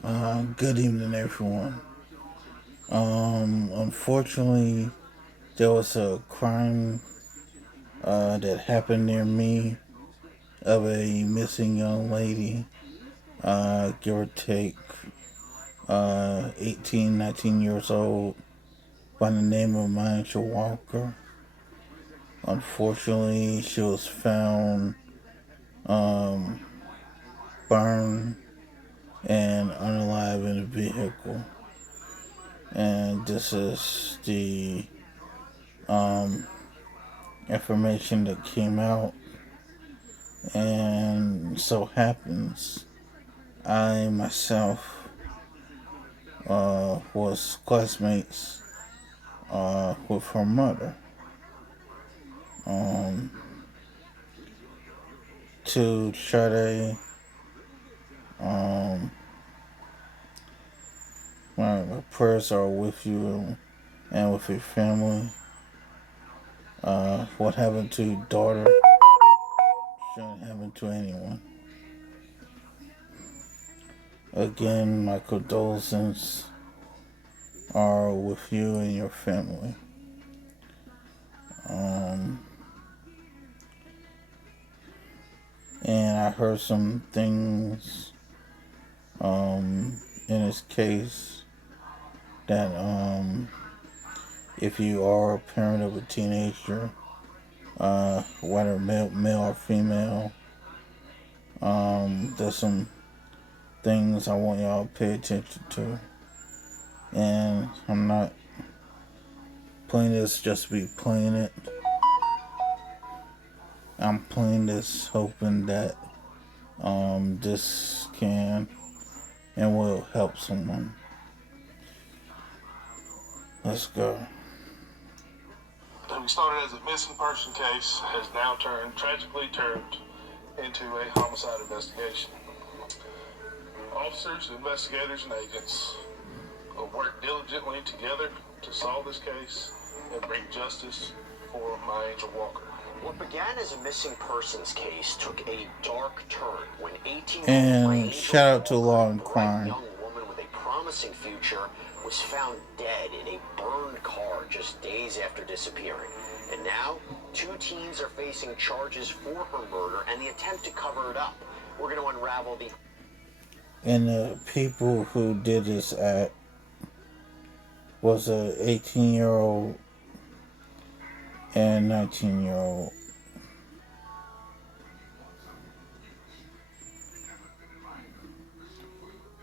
Good evening, everyone. Unfortunately, there was a crime that happened near me of a missing young lady, give or take 18, 19 years old, by the name of Maya Walker. Unfortunately, she was found um, burned and unalive in a vehicle. And this is the um, information that came out, and so happens I myself was classmates with her mother. Um, to Sade, um, my prayers are with you and with your family. What happened to your daughter shouldn't happen to anyone. Again, my condolences are with you and your family. Um, and I heard some things in this case that if you are a parent of a teenager, whether male or female, there's some things I want y'all to pay attention to. And I'm not playing this just to be playing it. I'm playing this hoping that this can and will help someone. Let's go. That we started as a missing person case has now tragically turned into a homicide investigation. Officers, investigators, and agents will work diligently together to solve this case and bring justice for my Angel Walker. What began as a missing persons case took a dark turn when 18 And shout out to Law and Crime. young woman with a promising future was found dead in a burned car just days after disappearing. And now, two teens are facing charges for her murder and the attempt to cover it up. We're going to unravel the... And the people who did this act was a 18-year-old and 19-year-old.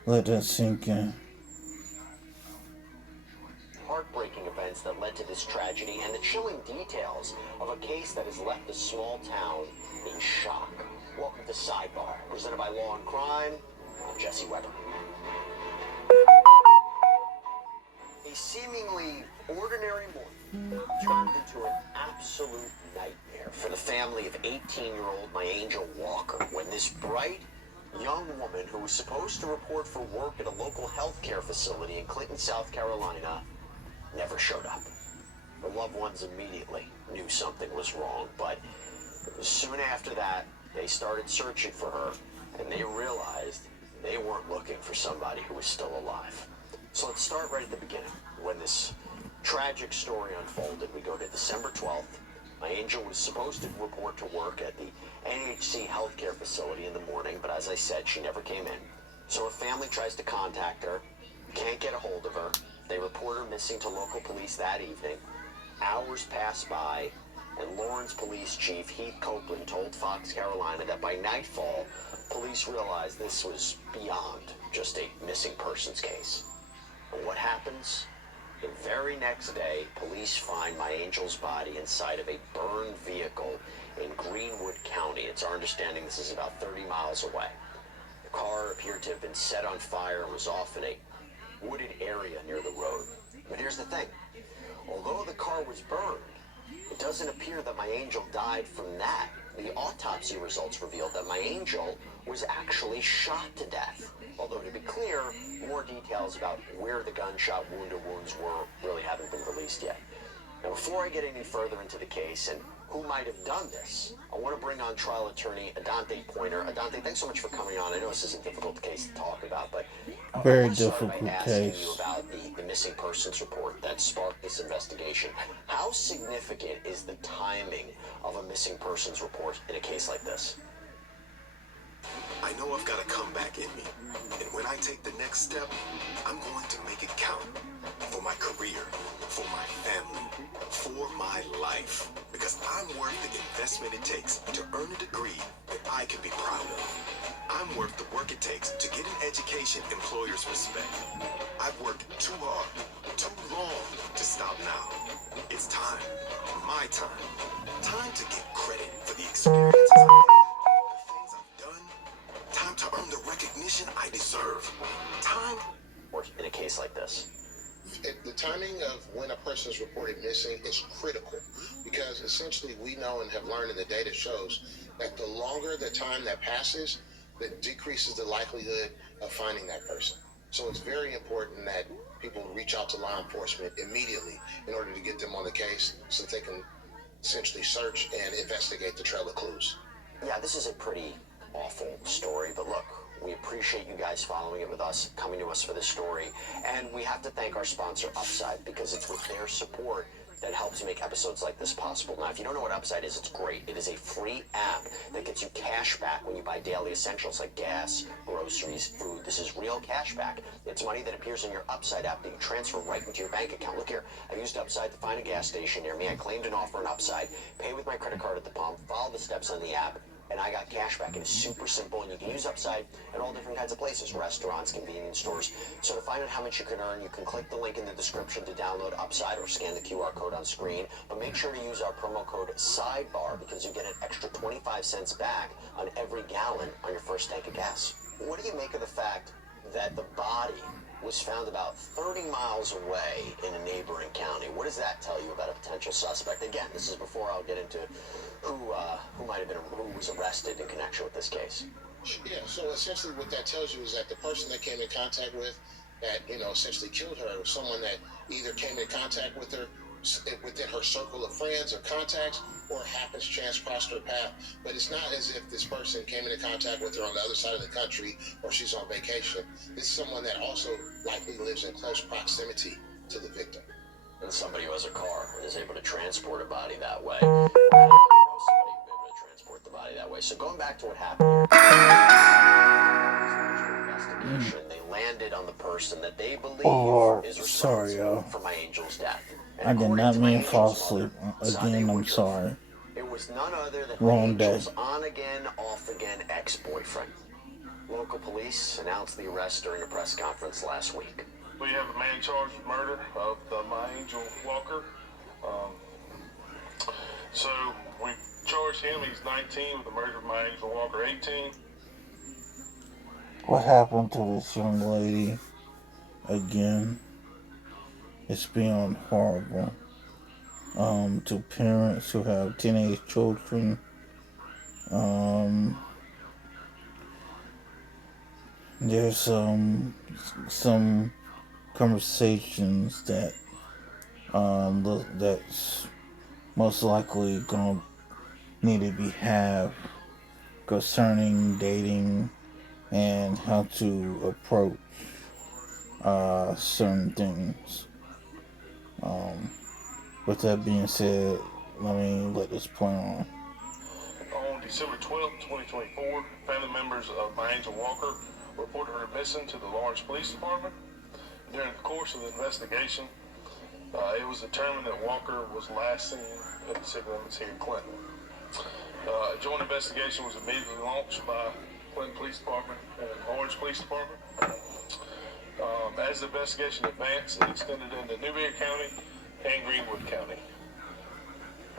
Let that sink in. Heartbreaking events that led to this tragedy and the chilling details of a case that has left a small town in shock. Welcome to Sidebar, presented by Law and Crime. I'm Jesse Weber. A seemingly ordinary morning turned into an absolute nightmare for the family of 18-year-old My Angel Walker when this bright, young woman who was supposed to report for work at a local healthcare facility in Clinton, South Carolina, never showed up. Her loved ones immediately knew something was wrong, but soon after that, they started searching for her, and they realized they weren't looking for somebody who was still alive. So let's start right at the beginning. When this tragic story unfolded, we go to December 12th. My Angel was supposed to report to work at the NHC healthcare facility in the morning, but as I said, she never came in. So her family tries to contact her, can't get a hold of her. They report her missing to local police that evening. Hours pass by, and Lawrence Police Chief Heath Copeland told Fox Carolina that by nightfall, police realized this was beyond just a missing persons case. And what happens? The very next day, police find My Angel's body inside of a burned vehicle in Greenwood County. It's our understanding this is about 30 miles away. The car appeared to have been set on fire and was off in a wooded area near the road. But here's the thing. Although the car was burned, it doesn't appear that My Angel died from that. The autopsy results revealed that My Angel was actually shot to death. Although, to be clear, more details about where the gunshot wound or wounds were really haven't been released yet. Now, before I get any further into the case and who might have done this, I want to bring on trial attorney Adante Pointer. Adante, thanks so much for coming on. I know this is a difficult case to talk about, but I Very want to start by difficult asking you case. about the missing persons report that sparked this investigation. How significant is the timing of a missing persons report in a case like this? I know I've got a comeback in me. And when I take the next step, I'm going to make it count. For my career, for my family, for my life. Because I'm worth the investment it takes to earn a degree that I can be proud of. I'm worth the work it takes to get an education employers respect. I've worked too hard, too long to stop now. It's time, my time. Time to get credit for the experiences I've had, the things I've done. Time to earn the recognition I deserve. Time. In a case like this. The timing of when a person is reported missing is critical because essentially we know and have learned, and the data shows that the longer the time that passes, that decreases the likelihood of finding that person. So it's very important that people reach out to law enforcement immediately in order to get them on the case so that they can essentially search and investigate the trail of clues. Yeah, this is a pretty awful story, but look, we appreciate you guys following it with us, coming to us for this story, and we have to thank our sponsor, Upside, because it's with their support that helps make episodes like this possible. Now, if you don't know what Upside is, it's great. It is a free app that gets you cash back when you buy daily essentials like gas, groceries, food. This is real cash back. It's money that appears in your Upside app that you transfer right into your bank account. Look here, I used Upside to find a gas station near me. I claimed an offer on Upside, pay with my credit card at the pump, follow the steps on the app, and I got cash back. It is super simple, and you can use Upside at all different kinds of places, restaurants, convenience stores. So to find out how much you can earn, you can click the link in the description to download Upside or scan the QR code on screen. But make sure to use our promo code SIDEBAR because you get an extra 25 cents back on every gallon on your first tank of gas. What do you make of the fact that the body was found about 30 miles away in a neighboring county? What does that tell you about a potential suspect? Again, this is before I'll get into who might have been, who was arrested in connection with this case. Yeah, so essentially what that tells you is that the person that came in contact with that, essentially killed her was someone that either came in contact with her within her circle of friends or contacts, or happens chance crossed her path. But it's not as if this person came into contact with her on the other side of the country or she's on vacation. It's someone that also likely lives in close proximity to the victim. And somebody who has a car and is able to transport a body that way. Or somebody who able to transport the body that way. So going back to what happened here, investigation, they landed on the person that they believe is responsible for my angel's death. I did not mean to fall asleep. Again, I'm sorry. It was none other than Wrong day. Angel's on-again, off-again ex-boyfriend. Local police announced the arrest during a press conference last week. We have a man charged with murder of my angel Walker. So we charged him. He's 19 with the murder of my angel Walker, 18. What happened to this young lady? Again, it's beyond horrible. To parents who have teenage children. There's some conversations that that's most likely gonna need to be had concerning dating and how to approach certain things. With that being said, let this play on. On December 12th, 2024, family members of my angel Walker reported her missing to the Lawrence Police Department. During the course of the investigation, it was determined that Walker was last seen at the city limits here in Clinton. A joint investigation was immediately launched by Clinton Police Department and Lawrence Police Department. As the investigation advanced, it extended into Newberry County and Greenwood County.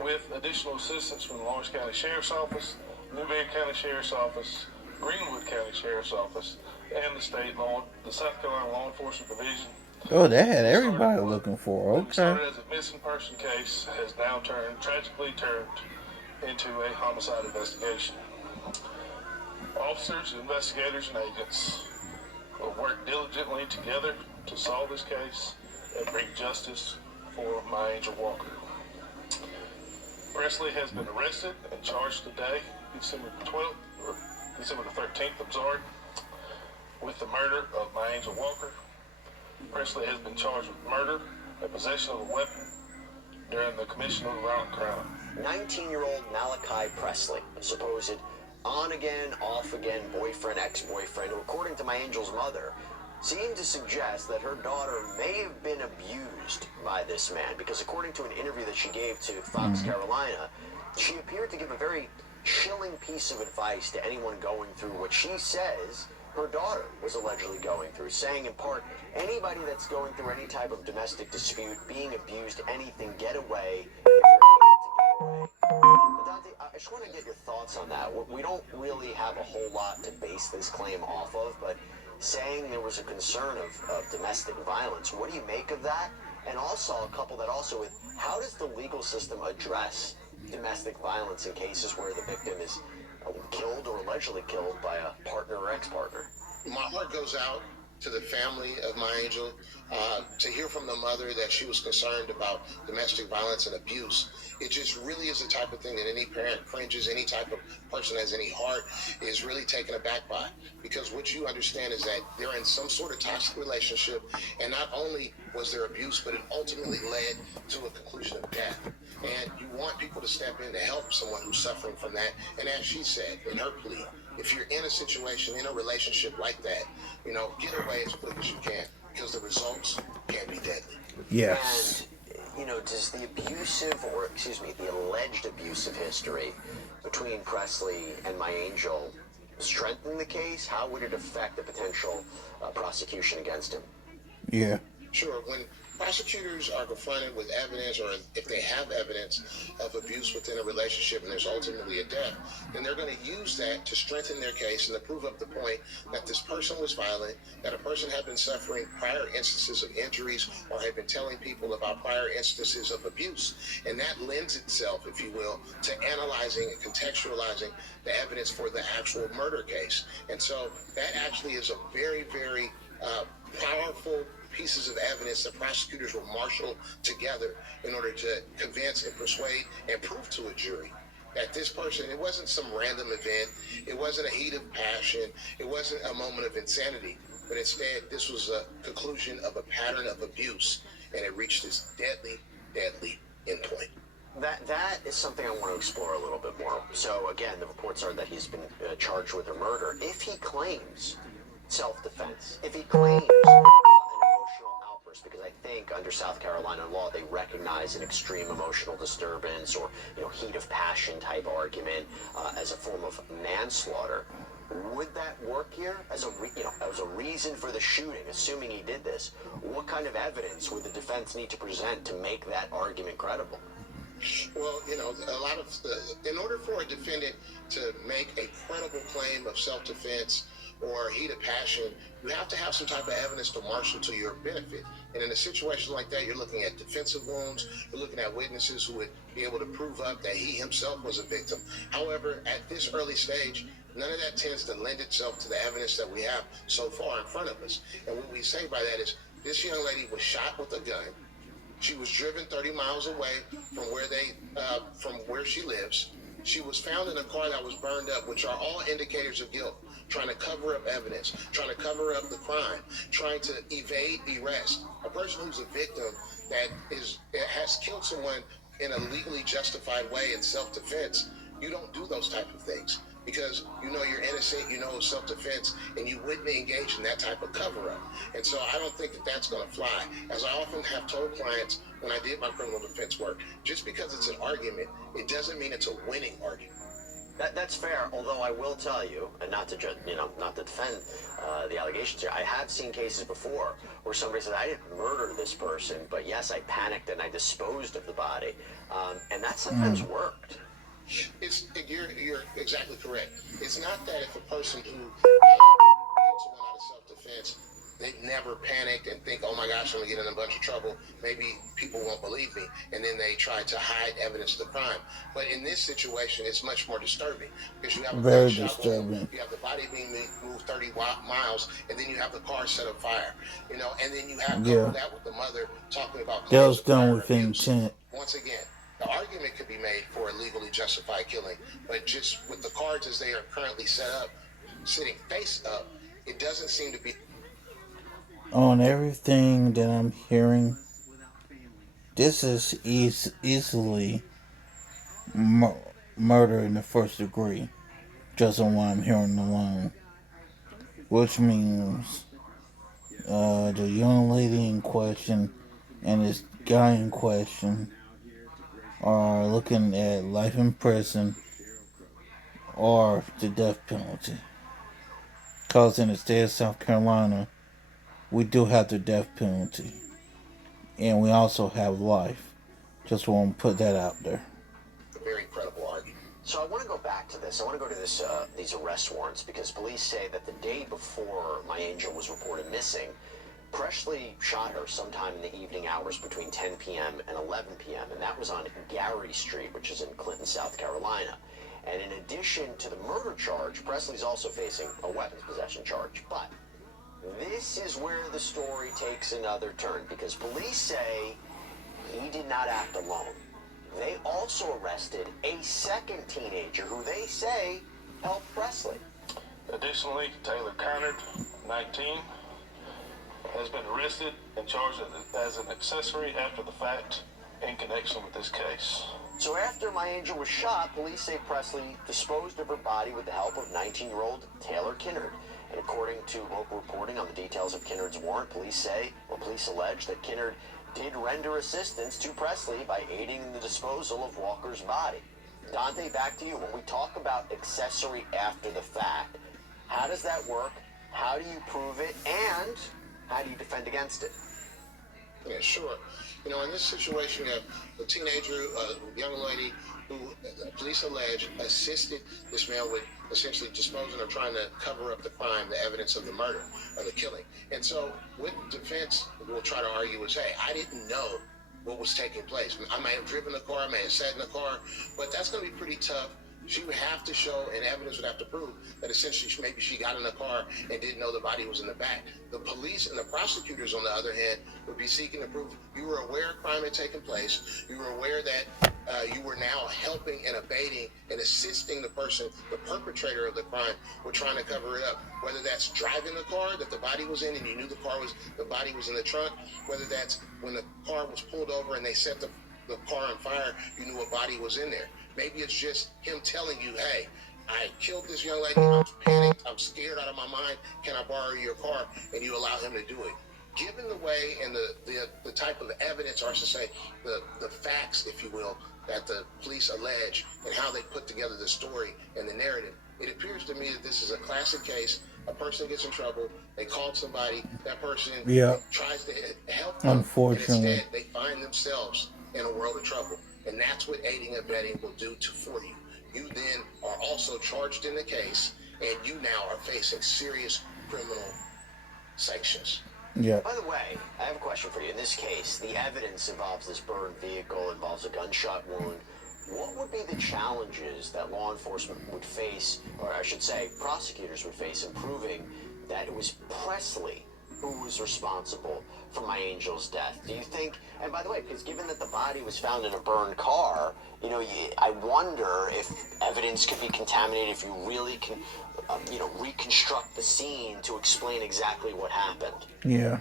With additional assistance from the Lawrence County Sheriff's Office, Newberry County Sheriff's Office, Greenwood County Sheriff's Office, and the South Carolina Law Enforcement Division. Oh, they had everybody looking for her. What started as a missing person case has now tragically turned into a homicide investigation. Officers, investigators, and agents will work diligently together to solve this case and bring justice for my angel Walker. Presley has been arrested and charged today, December the 13th, with the murder of my Angel Walker. Presley has been charged with murder and possession of a weapon during the commission of a violent crime. 19-year-old Malachi Presley, a supposed on-again, off-again boyfriend, ex-boyfriend, who, according to my Angel's mother, seemed to suggest that her daughter may have been abused by this man, because according to an interview that she gave to Fox Carolina, she appeared to give a very chilling piece of advice to anyone going through what she says her daughter was allegedly going through, saying in part, anybody that's going through any type of domestic dispute, being abused, anything, get away if you're able to get away. Dante, I just want to get your thoughts on that. We don't really have a whole lot to base this claim off of, but saying there was a concern of domestic violence, what do you make of that? And also a couple that also with, how does the legal system address domestic violence in cases where the victim is killed or allegedly killed by a partner or ex-partner? My heart goes out to the family of my Angel, to hear from the mother that she was concerned about domestic violence and abuse. It just really is the type of thing that any parent cringes, any type of person that has any heart is really taken aback by. Because what you understand is that they're in some sort of toxic relationship, and not only was there abuse, but it ultimately led to a conclusion of death. And you want people to step in to help someone who's suffering from that. And as she said in her plea, if you're in a situation, in a relationship like that, get away as quick as you can, because the results can be deadly. Yes. And, does the the alleged abusive history between Presley and my Angel strengthen the case? How would it affect the potential prosecution against him? Yeah. Sure. When prosecutors are confronted with evidence, or if they have evidence of abuse within a relationship and there's ultimately a death, then they're going to use that to strengthen their case and to prove up the point that this person was violent, that a person had been suffering prior instances of injuries, or had been telling people about prior instances of abuse. And that lends itself, if you will, to analyzing and contextualizing the evidence for the actual murder case. And so that actually is a very, very powerful pieces of evidence that prosecutors will marshal together in order to convince and persuade and prove to a jury that this person, it wasn't some random event, it wasn't a heat of passion, it wasn't a moment of insanity, but instead this was a conclusion of a pattern of abuse, and it reached this deadly, deadly endpoint. That is something I want to explore a little bit more. So again, the reports are that he's been charged with a murder. If he claims self-defense, if he claims emotional outburst, because I think under South Carolina law they recognize an extreme emotional disturbance or heat of passion type argument as a form of manslaughter. Would that work here as a reason for the shooting? Assuming he did this, what kind of evidence would the defense need to present to make that argument credible? Well, in order for a defendant to make a credible claim of self-defense or heat of passion, you have to have some type of evidence to marshal to your benefit. And in a situation like that, you're looking at defensive wounds, you're looking at witnesses who would be able to prove up that he himself was a victim. However, at this early stage, none of that tends to lend itself to the evidence that we have so far in front of us. And what we say by that is, this young lady was shot with a gun. She was driven 30 miles away from where she lives. She was found in a car that was burned up, which are all indicators of guilt, trying to cover up evidence, trying to cover up the crime, trying to evade arrest. A person who's a victim that has killed someone in a legally justified way in self-defense, you don't do those type of things, because you're innocent, it's self-defense, and you wouldn't engage in that type of cover-up. And so I don't think that that's going to fly. As I often have told clients when I did my criminal defense work, just because it's an argument, it doesn't mean it's a winning argument. That's fair, although I will tell you, and not to defend the allegations here, I have seen cases before where somebody said, I didn't murder this person, but yes, I panicked and I disposed of the body. And that sometimes worked. You're exactly correct. It's not that if a person who killed someone out of self-defense, they never panicked and think, oh my gosh, I'm going to get in a bunch of trouble, maybe people won't believe me, and then they try to hide evidence of the crime. But in this situation, it's much more disturbing, because you have a Very gunshot disturbing. wound, you have the body being moved 30 miles, and then you have the car set on fire, and then you have coupled that with the mother talking about That was claims of done prior with abuse. intent. Once again, the argument could be made for a legally justified killing, but just with the cards as they are currently set up, sitting face up, it doesn't seem to be. On everything that I'm hearing, this is easily murder in the first degree, just on what I'm hearing alone. Which means the young lady in question and this guy in question are looking at life in prison or the death penalty. Because in the state of South Carolina, we do have the death penalty. And we also have life. Just want to put that out there. A very credible argument. So I want to go back to this. I want to go to these arrest warrants because police say that the day before my angel was reported missing, Presley shot her sometime in the evening hours between 10 p.m. and 11 p.m., and that was on Gary Street, which is in Clinton, South Carolina. And in addition to the murder charge, Presley's also facing a weapons possession charge. But this is where the story takes another turn because police say he did not act alone. They also arrested a second teenager who they say helped Presley. Additionally, Taylor Connard, 19, has been arrested and charged as an accessory after the fact in connection with this case. So after my angel was shot, police say Presley disposed of her body with the help of 19-year-old Taylor Kinnard. And according to local reporting on the details of Kinnard's warrant, police allege that Kinnard did render assistance to Presley by aiding in the disposal of Walker's body. Dante, back to you. When we talk about accessory after the fact, how does that work? How do you prove it? And how do you defend against it? Yeah, sure. You know, in this situation, you have a teenager, a young lady who police allege assisted this man with essentially disposing or trying to cover up the crime, the evidence of the murder or the killing. And so what defense will try to argue is, hey, I didn't know what was taking place. I may have driven the car, I may have sat in the car, but that's going to be pretty tough. She would have to show, and evidence would have to prove, that essentially maybe she got in the car and didn't know the body was in the back. The police and the prosecutors, on the other hand, would be seeking to prove you were aware a crime had taken place, you were aware that you were now helping and abating and assisting the person, the perpetrator of the crime, with trying to cover it up. Whether that's driving the car that the body was in and you knew the body was in the trunk, whether that's when the car was pulled over and they set the car on fire, you knew a body was in there. Maybe it's just him telling you, hey, I killed this young lady, I'm panicked, I'm scared out of my mind, can I borrow your car? And you allow him to do it. Given the way and the type of evidence, or I should say the facts, if you will, that the police allege and how they put together the story and the narrative, it appears to me that this is a classic case. A person gets in trouble, they call somebody, that person tries to help them, Unfortunately. and instead they find themselves in a world of trouble. And that's what aiding and abetting will do for you. You then are also charged in the case, and you now are facing serious criminal sanctions. Yeah. By the way, I have a question for you. In this case, the evidence involves this burned vehicle, involves a gunshot wound. What would be the challenges that law enforcement would face, or I should say prosecutors would face, in proving that it was Presley who was responsible for my angel's death? Do you think, and by the way, because given that the body was found in a burned car, you know, I wonder if evidence could be contaminated, if you really can, reconstruct the scene to explain exactly what happened. Yeah.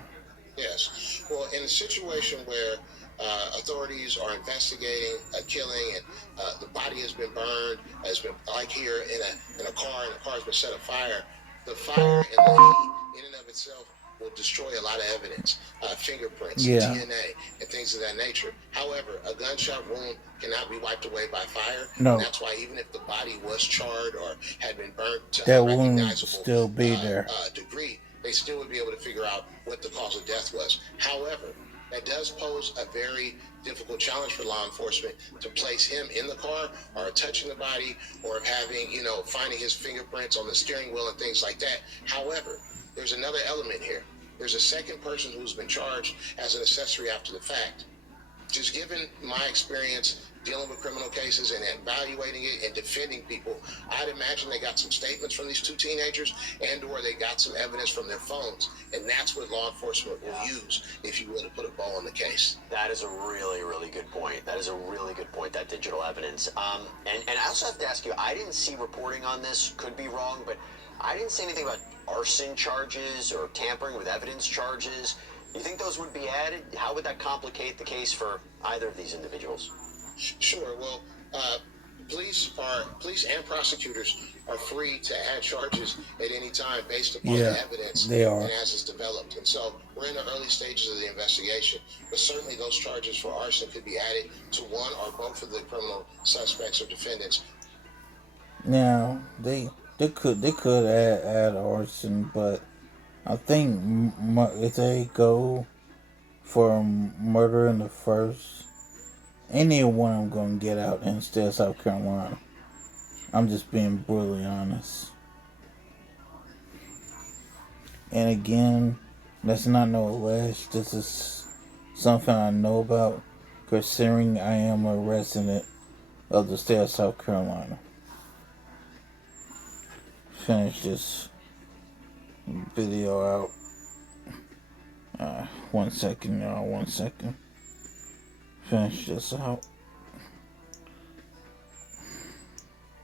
Yes. Well, in a situation where authorities are investigating a killing and the body has been burned, has been like here in a car, and the car has been set afire, the fire and the heat in and of itself will destroy a lot of evidence, fingerprints, DNA, and things of that nature. However, a gunshot wound cannot be wiped away by fire. No. And that's why even if the body was charred or had been burnt to that a wound recognizable still be there. degree, they still would be able to figure out what the cause of death was. However, that does pose a very difficult challenge for law enforcement to place him in the car or touching the body or having, finding his fingerprints on the steering wheel and things like that. However, there's another element here. There's a second person who's been charged as an accessory after the fact. Just given my experience dealing with criminal cases and evaluating it and defending people, I'd imagine they got some statements from these two teenagers and or they got some evidence from their phones. And that's what law enforcement will use, if you will, to put a bow on the case. That is a really, really good point. That is a really good point, that digital evidence. And I also have to ask you, I didn't see reporting on this, could be wrong, but I didn't say anything about arson charges or tampering with evidence charges. You think those would be added? How would that complicate the case for either of these individuals? Sure. Well, police and prosecutors are free to add charges at any time based upon Yeah, the evidence they are. and as it's developed. And so we're in the early stages of the investigation, but certainly those charges for arson could be added to one or both of the criminal suspects or defendants. Now they could add arson, but I think if they go for murder in the first, any one of them gonna get out instead of South Carolina. I'm just being brutally honest. And again, that's not no alleged. This is something I know about, considering I am a resident of the state of South Carolina. Finish this video out. 1 second, y'all. 1 second. Finish this out.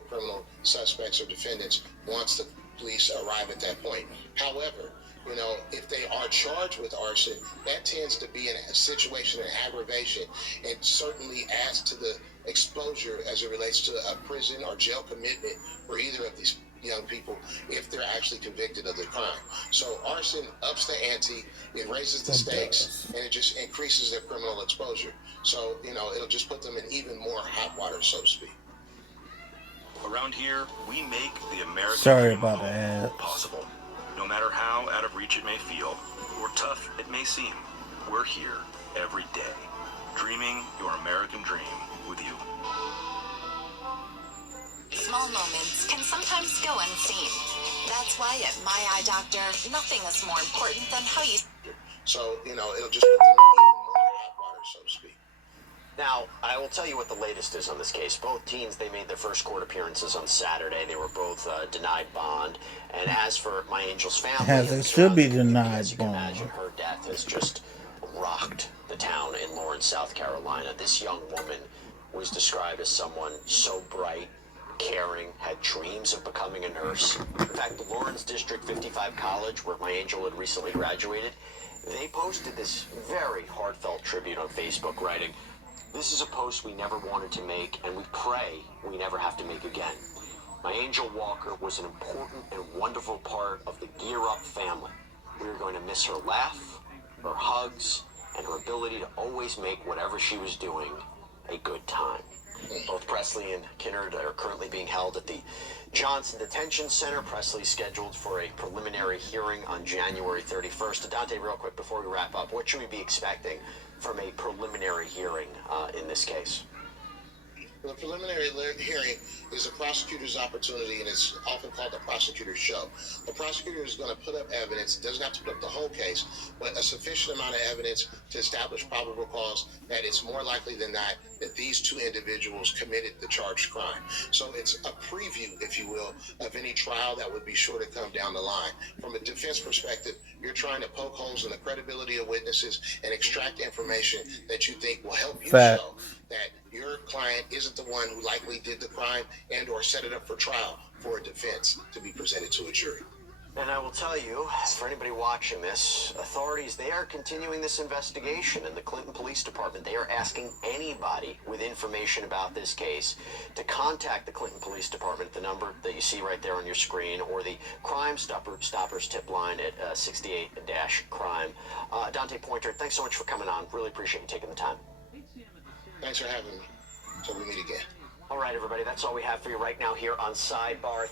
Criminal suspects or defendants once the police arrive at that point. However, if they are charged with arson, that tends to be a situation of aggravation and certainly adds to the exposure as it relates to a prison or jail commitment for either of these young people if they're actually convicted of the crime. So arson ups the ante, it raises the stakes, and it just increases their criminal exposure. So, it'll just put them in even more hot water, so to speak. Around here, we make the American Sorry dream about home that. possible. No matter how out of reach it may feel, or tough it may seem, we're here every day, dreaming your American dream with you. Small moments can sometimes go unseen. That's why at My Eye Doctor, nothing is more important than how you... So, it'll just put them in even more hot water, so to speak. Now, I will tell you what the latest is on this case. Both teens, they made their first court appearances on Saturday. They were both denied bond. And as for My Angel's family... As they should be denied as you can bond. imagine, her death has just rocked the town in Lawrence, South Carolina. This young woman was described as someone so bright, caring, had dreams of becoming a nurse. In fact, the Lawrence District 55 College, where My Angel had recently graduated, they posted this very heartfelt tribute on Facebook, writing, "This is a post we never wanted to make, and we pray we never have to make again. My Angel Walker was an important and wonderful part of the Gear Up family. We are going to miss her laugh, her hugs, and her ability to always make whatever she was doing a good time." Both Presley and Kinnard are currently being held at the Johnson Detention Center. Presley scheduled for a preliminary hearing on January 31st. Dante, real quick, before we wrap up, what should we be expecting from a preliminary hearing in this case? The preliminary hearing is the prosecutor's opportunity, and it's often called the prosecutor's show. The prosecutor is going to put up evidence, doesn't have to put up the whole case, but a sufficient amount of evidence to establish probable cause that it's more likely than not that these two individuals committed the charged crime. So it's a preview, if you will, of any trial that would be sure to come down the line. From a defense perspective, you're trying to poke holes in the credibility of witnesses and extract information that you think will help you show that your client isn't the one who likely did the crime and or set it up for trial for a defense to be presented to a jury. And I will tell you, for anybody watching this, authorities, they are continuing this investigation in the Clinton Police Department. They are asking anybody with information about this case to contact the Clinton Police Department at the number that you see right there on your screen, or the Crime Stoppers tip line at 68-crime. Dante Pointer, thanks so much for coming on. Really appreciate you taking the time. Thanks for having me. Till we meet again. All right, everybody, that's all we have for you right now here on Sidebar.